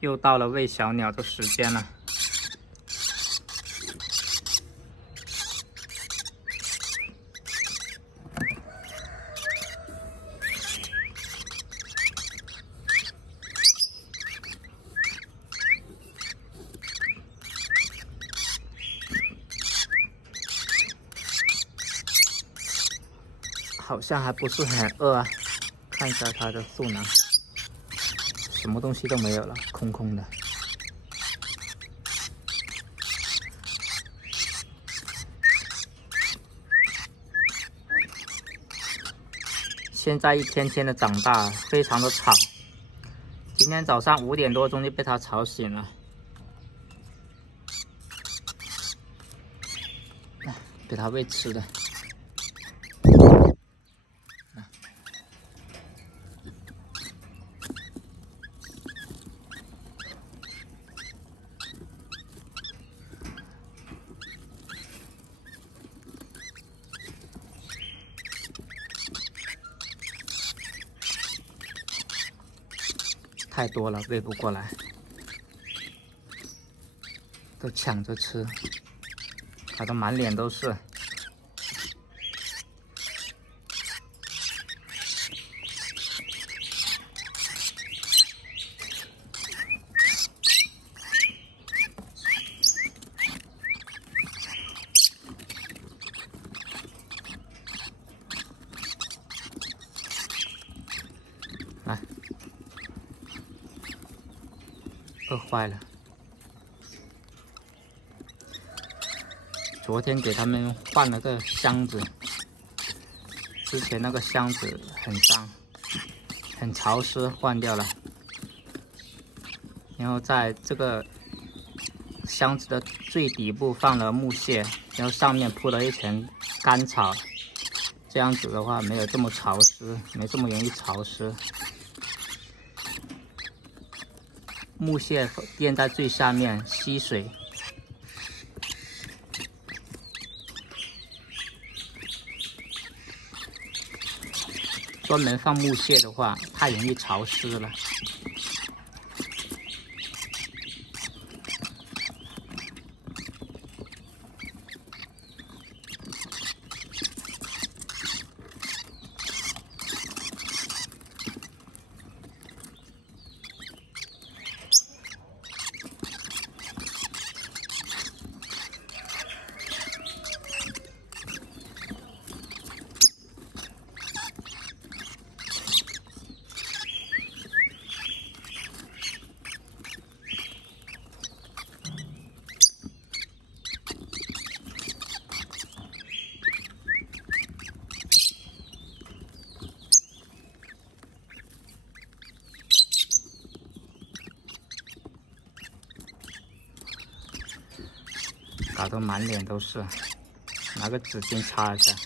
又到了喂小鸟的时间了。好像还不是很饿啊，看一下它的肚囊，什么东西都没有了，空空的。现在一天天的长大，非常的吵。今天早上5点多钟就被它吵醒了，给它喂吃的。太多了，喂不过来，都抢着吃，搞得满脸都是。来，饿坏了。昨天给他们换了个箱子，之前那个箱子很脏、很潮湿，换掉了。然后在这个箱子的最底部放了木屑，然后上面铺了一层干草，这样子的话没有这么潮湿，没这么容易潮湿。木屑垫在最下面吸水。专门放木屑的话，太容易潮湿了。搞得满脸都是，拿个纸巾擦一下。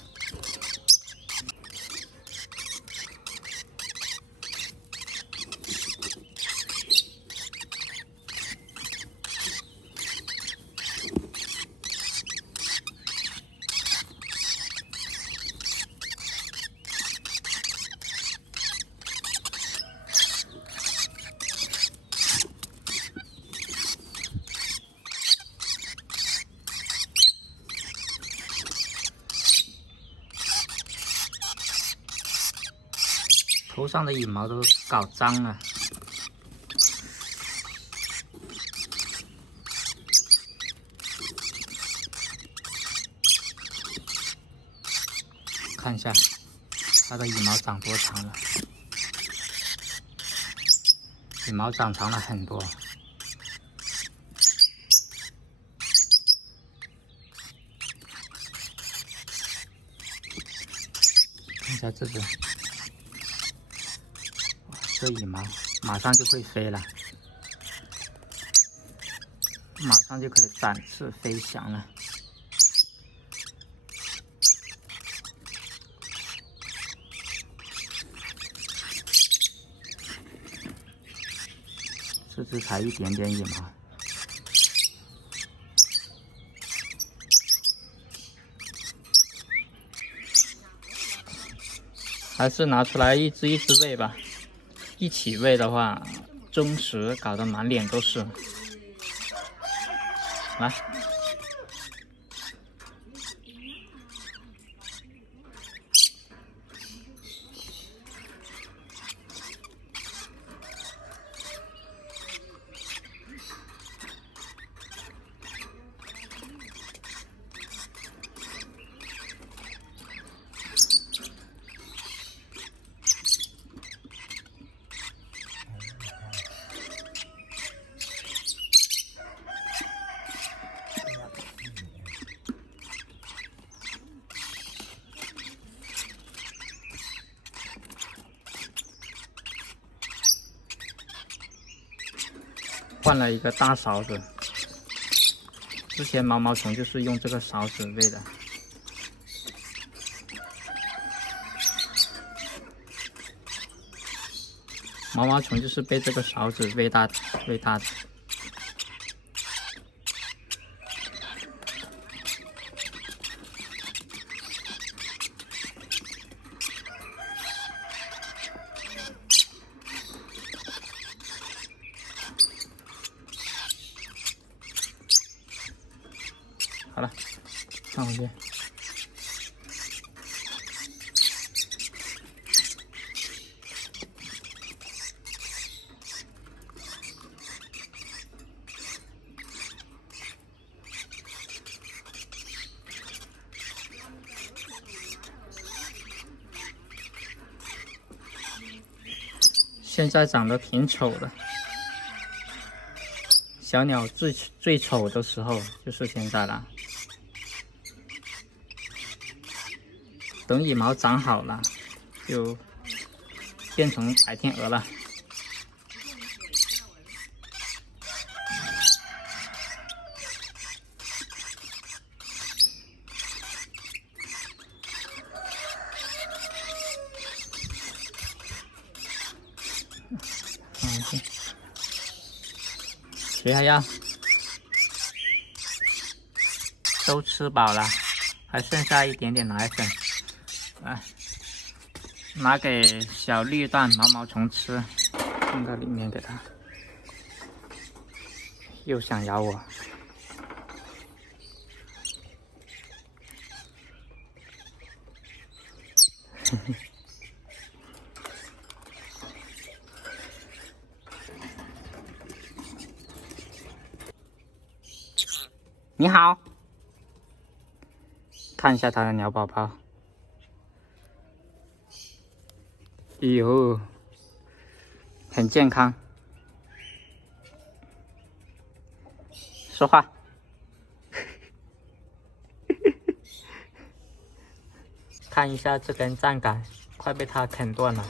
头上的羽毛都搞脏了。看一下它的羽毛长多长了，羽毛长长了很多。看一下这只。这羽毛马上就会飞了，马上就可以展翅飞翔了。这只才一点点羽毛，还是拿出来一只一只喂吧。一起喂的话，钟石搞得满脸都是。来，换了一个大勺子，之前毛毛虫就是用这个勺子喂的。毛毛虫就是被这个勺子喂大的。好了，放回去。现在长得挺丑的，小鸟最丑的时候就是现在了。等羽毛长好了，就变成白天鹅了。谁还要？都吃饱了，还剩下一点点奶粉。来，拿给小绿蛋毛毛虫吃，放到里面给它。又想咬我。你好，看一下它的鸟宝宝。哎呦，很健康。说话。看一下这根站杆，快被它啃断了。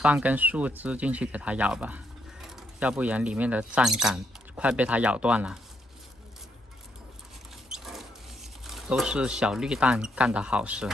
放根树枝进去给它咬吧，要不然里面的站杆快被它咬断了。都是小绿蛋干的好事。